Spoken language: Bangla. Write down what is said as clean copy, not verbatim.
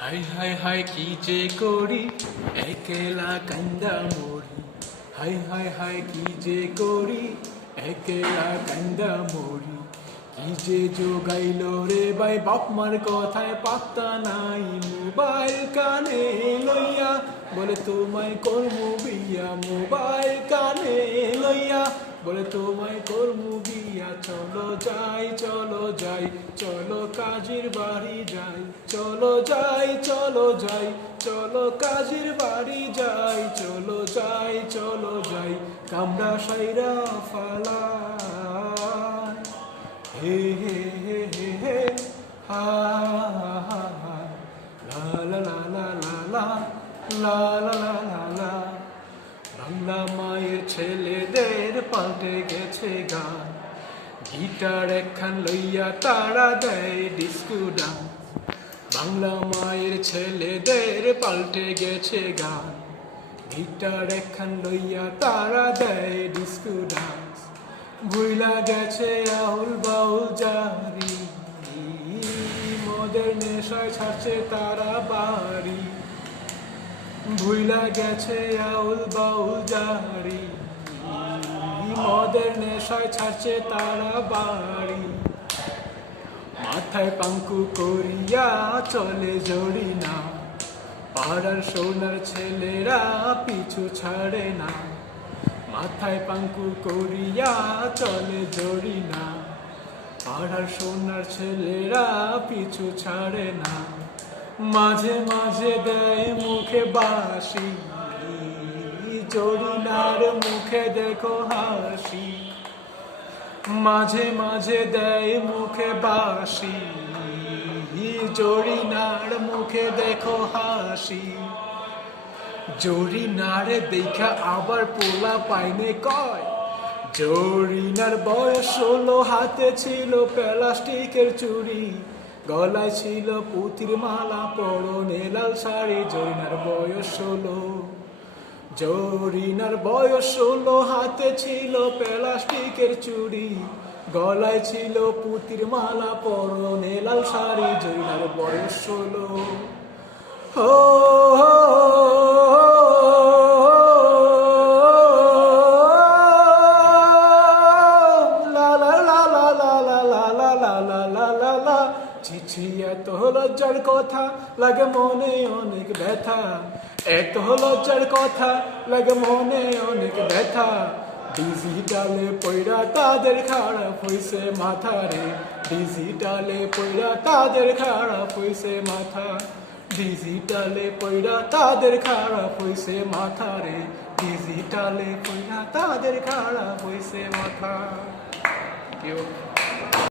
হাই হাই হাই কি যে করি একলা কান্দা মরি। হাই হাই হাই কি যে করি একলা কান্দা মরি। কি যে যোগাইল রে ভাই বাপ মার কথায় পাত্তা নাই। মোবাইল কানে লইয়া বলে তোমায় করমু বিয়া। মোবাইল কানে লইয়া বলে তোমায় করমু বিয়া। চলো যাই চলো যাই চলো কাজের বাড়ি যাই। চলো যাই চলো যাই চলো কাজের বাড়ি যাই। চলো যাই চলো যাই কামড়া সাইরা ফালা। হে হে হে হে হে হা হা হা লা লা লা লা লা লা লা লা লা লা। বাংলা মায়ের ছেলেদের পাল্টে গেছে গান। গিটার একখান লইয়া তারা দেয় ডিস্কো ডান্স। বাংলা মায়ের ছেলেদের পাল্টে গেছে গান। গিটার একখান লইয়া তারা দেয় ডিস্কো ডান্স। ভুইলা গেছে আউল বাউল জারি। মদের নেশায় ছাড়ছে তারা বাড়ি। ভুইলা গেছে আউল বাউল জারি। মদের নেশায় ছাড়ছে তারা বাড়ি। মাথায় পাঙ্কু করিয়া চলে জড়ি না। পাড়ার সোনার ছেলেরা পিছু ছাড়ে না। মাথায় পাঙ্কু করিয়া চলে জড়ি না। পাড়ার সোনার ছেলেরা পিছু ছাড়ে না। মাঝে মাঝে দেয় মুখে বাসি। জড়িনার মুখে দেখো হাসি। মাঝে মাঝে দেয় মুখে বাসি। জড়িনার মুখে দেখো হাসি। জরিনারে দেখা আবার পোলা পাইনে কয়। জরিনার বয়স 16, হাতে ছিল প্লাস্টিকের চুড়ি। গলায় ছিল পুতির মালা, পরনে লাল শাড়ি। জরিনার বয়স 16। জরিনার বয়স 16, হাতে ছিল প্লাস্টিকের চুড়ি। গলায় ছিল পুতির মালা, পরনে লাল শাড়ি। জরিনার বয়স 16। ও চিঠি এত লজ্জার কথা লাগে মনে অনেক ব্যথা। এত লজ্জার কথা লাগে মনে অনেক ব্যথা। ডিজিটালে পয়রা তাদের খারাপ হইছে মাথা রে। ডিজিটালে পয়রা তাদের খারাপ হইছে মাথা। ডিজিটালে পয়রা তাদের খারাপ হইছে মাথা রে। ডিজিটালে পয়রা তাদের খারাপ হইছে মাথা।